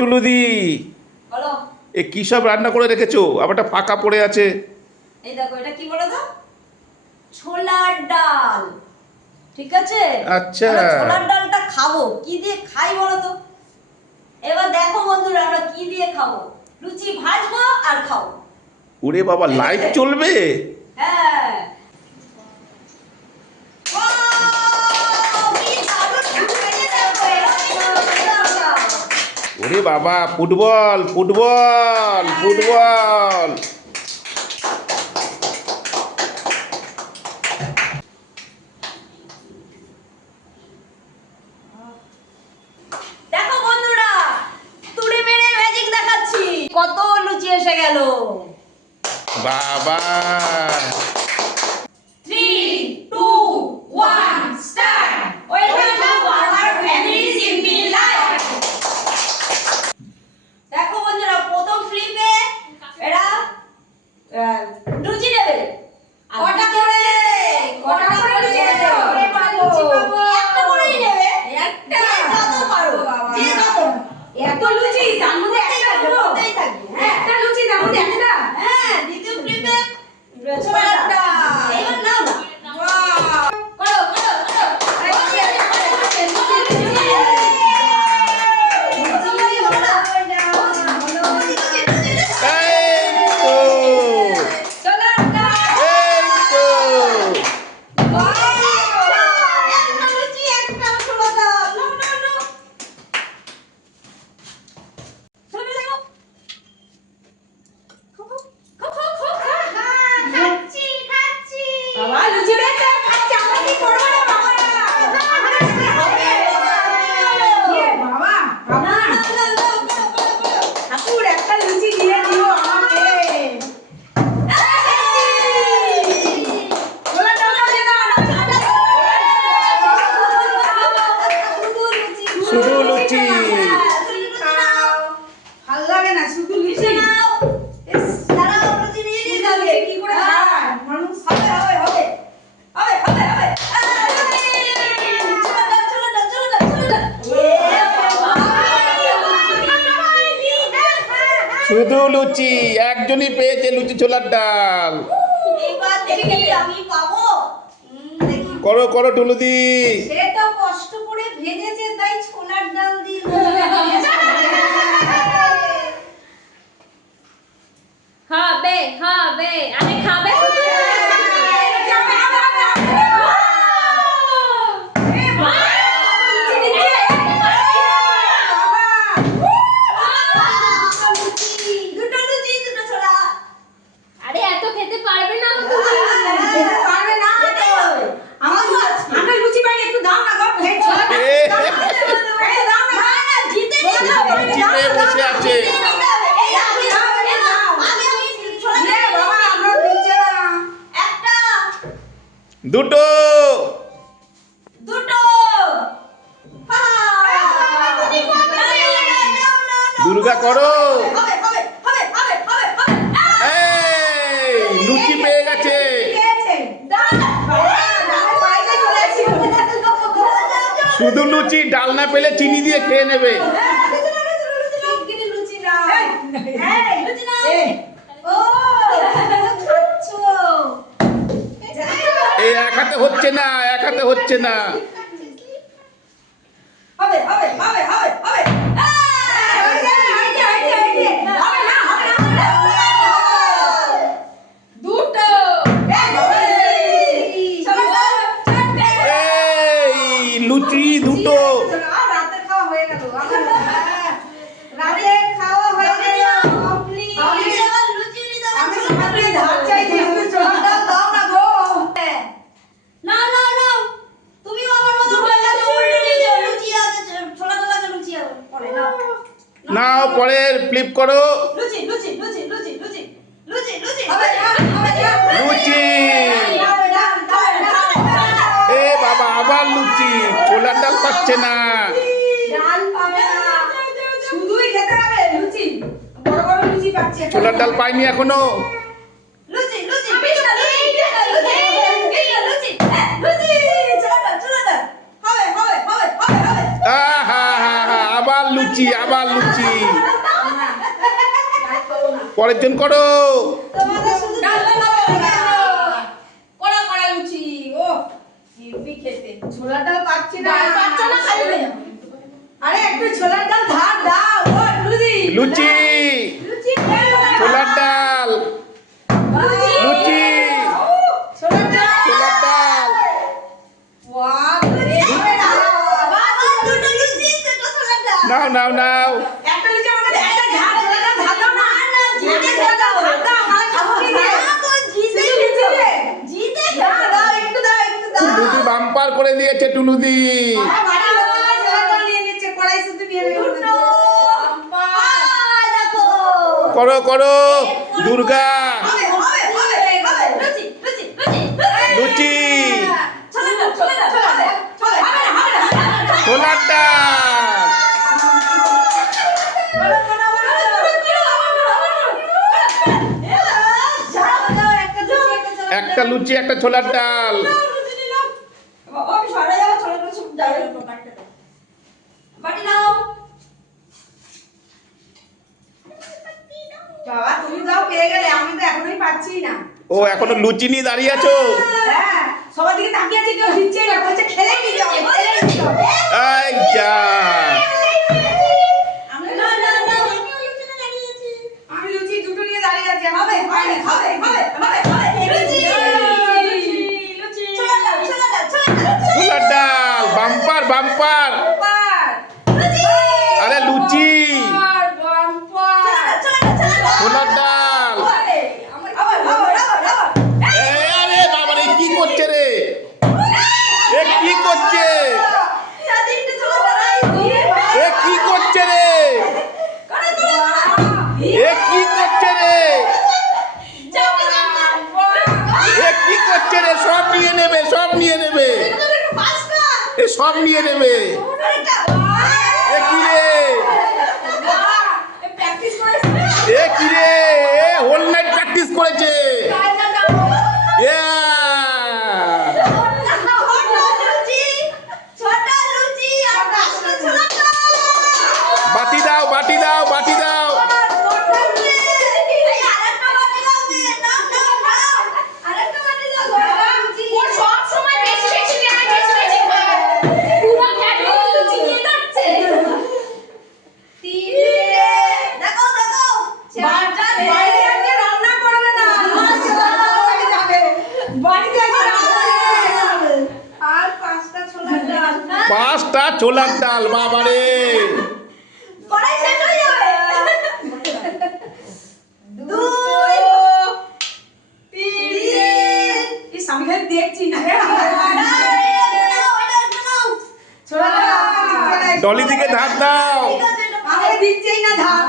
টুলুদি, বলো। এ কি সব রান্না করে রেখেছো? আবার একটা ফাঁকা পড়ে আছে। এই দেখো, এটা কি বলো তো? ছোলার ডাল। ঠিক আছে? আচ্ছা। আমরা ছোলার ডালটা খাবো, কি দিয়ে খাই বলো তো? এবার দেখো বন্ধুরা, আমরা কি দিয়ে খাবো। লুচি ভাজবো আর খাবো। ওরে বাবা, লাইভ চলবে? হ্যাঁ। ওরে বাবা, ফুটবল ফুটবল ফুটবল। দেখো বন্ধুরা, তুড়ি মেরে ম্যাজিক দেখাচ্ছি। কত লুচি এসে গেল। বাবা, 3, 2, 1, start. Welcome to our family simple life. দেখো বন্ধুরা, প্রথম ফ্লিপে এরা লুচি নেবে। কটা করে লুচি পাবো? একটা করেই নেবে। একটা যত পারো, যে যত। এত লুচি তার মধ্যে একটা থাকবে। একটা লুচি তার মধ্যে একটা। হ্যাঁ, দ্বিতীয় ফ্লিপে ছোলার ডাল। এবার নাও না। করো করো করো। এই তো, এই তো। বাবা লুচি বেটা খাচ্ছে, আমরা কি করব না বাবা? এ বাবা, বাবা ঠাকুর একটা লুচি দিয়ে দিও আমাকে। বলা দাও দে দাও। শুধু লুচি। ভাল লাগে না শুধু লুচি। কি করে খায় মানুষ? শুধু লুচি, একজনই পেয়েছে লুচি ছোলার ডাল। আমি পাবো। করো করো টুলুদি। সে তো কষ্ট করে ভেজেছে, তাই ছোলার ডাল দিয়ে হবে হবে, আরে খাবে শুধু। দুটো লুচি, দুটো ছোলা। আরে এত খেতে পারবে না তুমি। পারবে না তো। আমরা লুচি পাই একটু দাও না গো। এই ছোলা দাও না। জিতে জিতে বসে আছে। দুটো দুর্গা করো। এই লুচি পেয়ে গেছে। শুধু লুচি, ডাল না পেলে চিনি দিয়ে খেয়ে নেবে। এই এক হাতে হচ্ছে না, এক হাতে হচ্ছে না। এই লুচি দুটো। রাতের খাওয়া হয়ে গেল। রাতের খাওয়া হয়ে গেল। আমি ধার চাইছি, তুমি ছোলা ডাল দাও না গো। না না না, তুমিও আমার মতো হয়ে গেছো, উল্টে নিয়েছো। লুচি আছে, ছোলা ডাল আছে, লুচি আছে। পরে নাও নাও, পরের ফ্লিপ করো। লুচি লুচি লুচি লুচি লুচি লুচি লুচি লুচি। এ বাবা, আবার লুচি। ছোলার ডাল পাচ্ছে না। ডাল পাবে না, শুধুই খেতে হবে লুচি। বড় বড় লুচি পাচ্ছি। ছোলার ডাল পাইনি এখনো। লুচি লুচি কৃষ্ণ লুচি কৃষ্ণ লুচি লুচি ছোলা ডাল হবে হবে হবে হবে হবে। আহা হা হা, আবার লুচি। লুচি আবার লুচি পরের জন করো তোমাদের শুধু ডাল ডাল বানাবো বানাবো। কড়া কড়া লুচি ও ইউপি খেতে ছোলার ডাল পাচ্ছি না। ডাল পাচ্ছ না খাইবে আরে একটু ছোলার ডাল ধার দাও। ও লুচি। লুচি লুচি খেলো। ছোলার ডাল লুচি ছোলার ডাল। ছোলার ডাল বাহ, রে, হবে না। আবার দুটো লুচি, দুটো ছোলার ডাল। নাও নাও নাও একটা লুচি আমাকে দে, একটা ঝাল, ছোলার ডাল ধার দাও না। একটা ছোলার ডাল ধার দাও, আমার খাবো কি দিয়ে? শুধু লুচি দে। দাও, দাও, একটু দাও, একটু দাও। টুলুদি বাম্পার করে দিয়েছে টুলুদি আমার বাড়ির লোক আমার ছোলার ডাল নিয়ে নিচ্ছে, কড়াই শুধু নিয়ে নিচ্ছে। দেখো। করো করো দুর্গা হবে, হবে, হবে, হবে। লুচি, লুচি, লুচি, লুচি ছোলার ডাল, ছোলার ডাল, ছোলার ডাল, ছোলার ডাল। হবে না, হবে না, হবে না। ছোলার ডাল বলো, বলো, বলো, ঝাড় দাও, একটা লুচি, একটা ছোলার ডাল। একটা লুচি একটা ছোলার ডাল লুচি নিলাম। বাবা, আমি সরে যাবো, ছোলার ডাল সব যাবে। বাটি নাও। বাবা, তুমি দাও, পেয়ে গেলে, আমি তো এখনোই পাচ্ছি না। ও এখনো লুচি নিয়ে দাঁড়িয়ে আছো হ্যাঁ, সবার দিকে তাকিয়ে আছে, কেউ দিচ্ছেই না, বলছে খেলেই নিতে হবে, খেলেই নিতে হবে। এই যা আমি না, না, না, আমিও লুচিতে দাঁড়িয়ে আছি। আমি লুচি দুটো নিয়ে দাঁড়িয়ে আছি, হবে, হবে, হবে, হবে, হবে, হবে। লুচি, লুচি, ছোলার ডাল, ছোলার ডাল, ছোলার ডাল, ছোলার ডাল বাম্পার বাম্পার বাম্পার। লুচি, আরে লুচি বাম্পার, ছোলার ডাল, ছোলার ডাল, ছোলার ডাল হবে, আবার, আবার, আবার, আবার। আরে বাবা রে কি করছে রে এ কি করছে সাদিকটা ছোলার ডাল, দিয়ে ভাই। এ কি করছে রে করো, করো, এ কি করছে রে চাপটা দাও। এ কি করছে রে সব নিয়ে নেবে সব নিয়ে নেবে পাঁচটা। এ সব নিয়ে নেবে আরেকটা। এ কি রে প্র্যাকটিস করেছে। এ কি রে এ হোল নাইট প্র্যাকটিস করেছে ইয়া বাটি দাও বাটি দাও বাটি দাও ওর সব সময় বেশি বেশি নেয় বেশি বেশি খায় পুরো ফ্যামিলি লুচি নিয়ে যাচ্ছে পাঁচটা ছোলার ডাল বাবারে আমি খালি দেখছি ডলি দিকে ধার দাও আমাকে দিচ্ছেই না ধার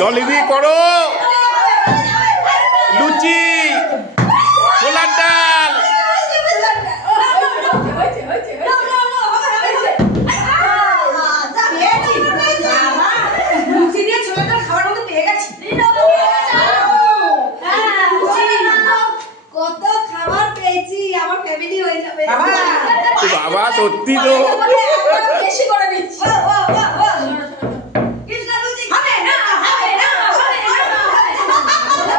ডলি দি করো লুচি ছোলার ডাল লুচি দিয়ে ছোলার ডাল খাওয়ার মতো পেয়ে গেছি। কত খাবার পেয়েছি, আমার ফ্যামিলি হয়ে যাবে। বাবা সত্যি তো বেশি করে দিচ্ছি। কৃষ্ণা লুচি হবে না, হবে না, হবে না, হবে না, হবে না,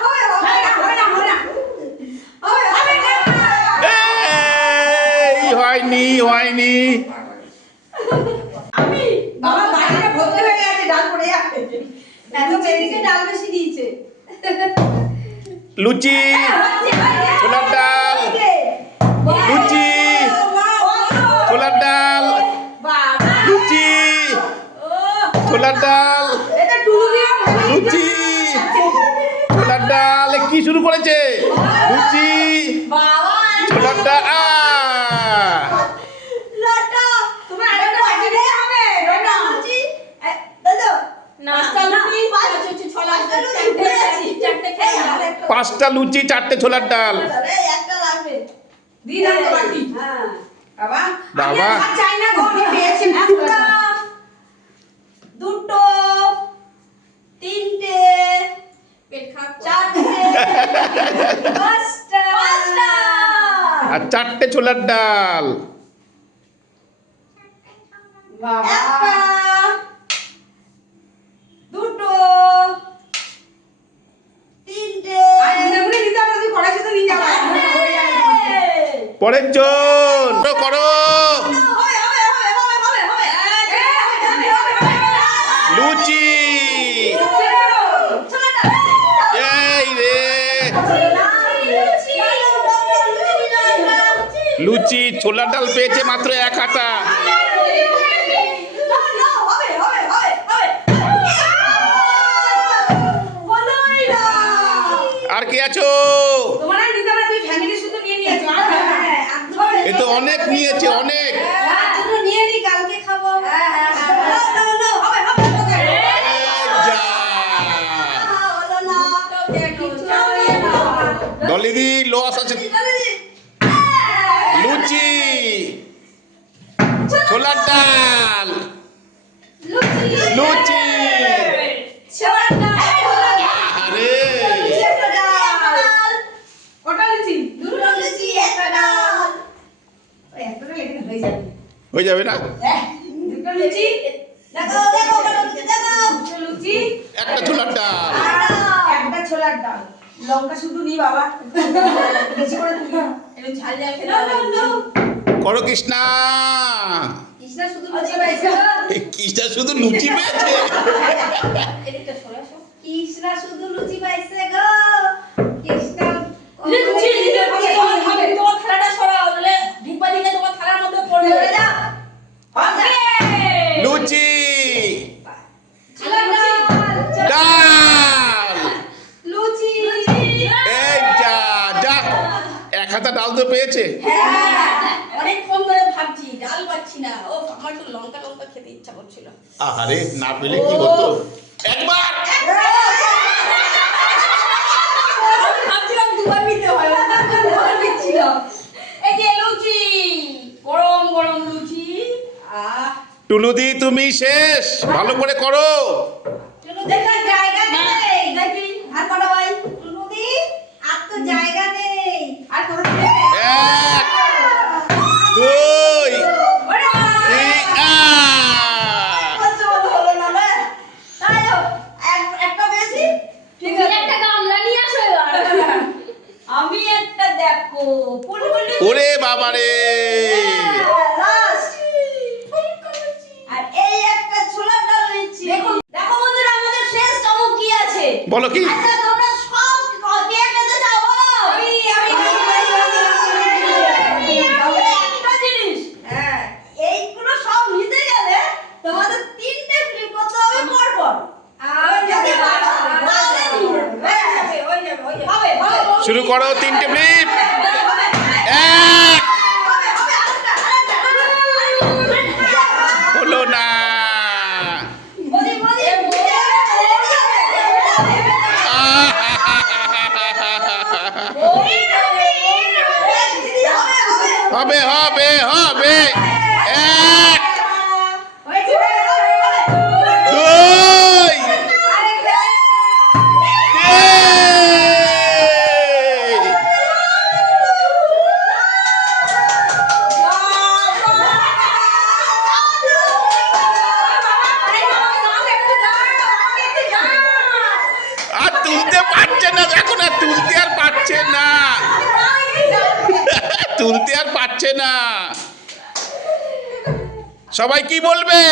হবে না, হবে না, হবে না। এই হয়নি হয়নি আমি বাবা বাড়িতে ভর্তি হয়ে গেছে, ডাল পড়ে যাবে। এত বেশি ডাল বেশি দিয়েছে। লুচি ছোলার ডাল লুচি ছোলার ডাল লুচি ছোলার ডাল লুচি ছোলার ডাল এ কি শুরু করেছে লুচি ছোলার ডাল পাঁচটা লুচি চারটে ছোলার ডাল বাবা। দুটো তিনটে চারটে পাঁচটা আর চারটে ছোলার ডাল একটা পরের জন করো। লুচি, এই রে লুচি ছোলার ডাল পেয়েছে মাত্র 1 হাতা। আর কে আছো? এ তো অনেক নিয়েছে, অনেক। যা। ডলিদি লস আছে। লুচি, ছোলার ডাল, লুচি। আরে হয়ে যাবে না? একটা ছোলার ডাল। একটা ছোলার ডাল, লঙ্কা শুধু নি বাবা, বেশি করে তুলি, একটু ঝাল ঝাল খেতে হবে। করো কৃষ্ণা। কৃষ্ণা শুধু লুচি পাইছে। কৃষ্ণা শুধু লুচি পেয়েছে। এদিকটা সরে আসো। কৃষ্ণা শুধু লুচি পাইছে গো। কৃষ্ণা লুচি, হবে। তোমার থালাটা সরাও, নাহলে ডিব্বা দিকে তোমার থালার মধ্যে পড়বে। চলে যাও। লুচি, ছোলার ডাল, ডাল। লুচি। এই যা যা, 1 হাতা ডাল তো পেয়েছে। অনেকক্ষণ ধরে ভাবছি, ডাল পাচ্ছি না। ও আমার তো লঙ্কা লঙ্কা খেতে ইচ্ছা করছিল। আরে না পেলে কি হতো? একবার ভাবছিলাম দুবার নিতে হয়, দুবার নিচ্ছিলাম। এই যে লুচি, গরম গরম লুচি। টুলুদি তুমি শেষ, ভালো করে করো। দেখার জায়গা নেই। দেখি আর কটা ভাই? নদী আর তো জায়গা নেই। আর কত? 1 2 3 হলো না রে। তাই হোক, একটা পেয়েছি। ঠিক আছে, একটা গামলা নিয়ে আসো এবার। আমি একটা দেখো পুরি পুরি। ওরে বাবা রে। লাস্ট। আর এই একটা ছোলার ডাল নিচ্ছি। দেখো দেখো বন্ধুরা, আমাদের শেষ চমক কি আছে? বলো কি? আচ্ছা তোমরা সব কে খেতে চাও বলো? আমি তবে একটা জিনিস, হ্যাঁ, এইগুলো সব নিতে গেলে তোমাদের 3টে ফ্লিপ করতে হবে পরপর। আর যদি পারো তাহলে নিয়ে নেবে। হয়ে যাবে। হবে। শুরু করো, 3টে ফ্লিপ। হবে। 1 আরেকটা। হলো না। বলি হবে হবে হবে। 1 2 3 আর তুলতে পারছে না, দেখো না, তুলতে আর পারছে না, তুলতে আর পারছে না। সবাই কি বলবে?